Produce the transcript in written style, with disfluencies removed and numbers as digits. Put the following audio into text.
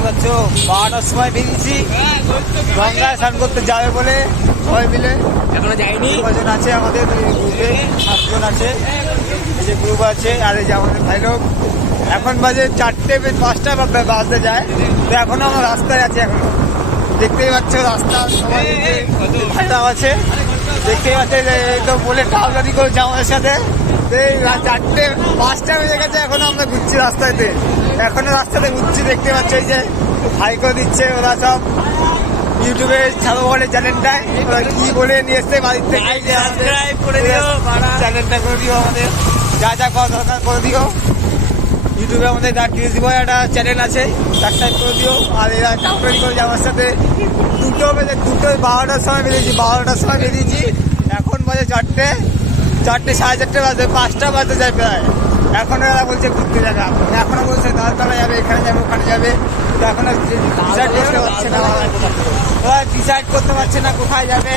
দেখতে পাচ্ছ 12টার সময় বেরিয়েছি গঙ্গায় স্নান করতে যাবে বলে সবাই মিলে। এখনো যাইনি। কজন আছে আমাদের গ্রুপে, 7 জন আছে, এই যে গ্রুপ আছে। আর এই যে আমাদের ভাই লোক, এখন বাজে 4টে 5টা বাজতে যায়, তো এখনো আমরা রাস্তায় আছি। এখনো দেখতেই পাচ্ছ রাস্তা, সবাই ভাইরাও আছে, দেখতেই পাচ্ছে তো বলে টাউলারি করেছে আমাদের সাথে। 4টে 5টা বেজে গেছে, এখনো আমরা ঘুরছি রাস্তাতে, এখনো রাস্তাতে ঘুরছি। দেখতে পাচ্ছ এই যে হাইকো দিচ্ছে, ওরা সব ইউটিউবে ছাড়ো বলে চ্যানেলটায়, ওরা কি বলে নিয়ে এসছে বাড়ির থেকে, চ্যানেলটা করে দিও আমাদের, যা যা করা দরকার করে দিও। ইউটিউবে আমাদের দা ক্রেজি বয় একটা চ্যানেল আছে, সাবস্ক্রাইব করে দিও। আর এরা টাউলারি করেছে আমার সাথে। 12টার সময় বেরিয়েছি, 12টার সময় বেরিয়েছি, এখন বাজে 4টে 4:30 বাজে, 5টা বাজতে যায় প্রায়। এখন এরা বলছে ঘুরতে যাবে, এখনো বলছে দাঁড়তলা যাবে, এখানে যাবে, ওখানে যাবে, তো এখনো ডিসাইড করতে পারছে না, ওরা ডিসাইড করতে পারছে না কোথায় যাবে।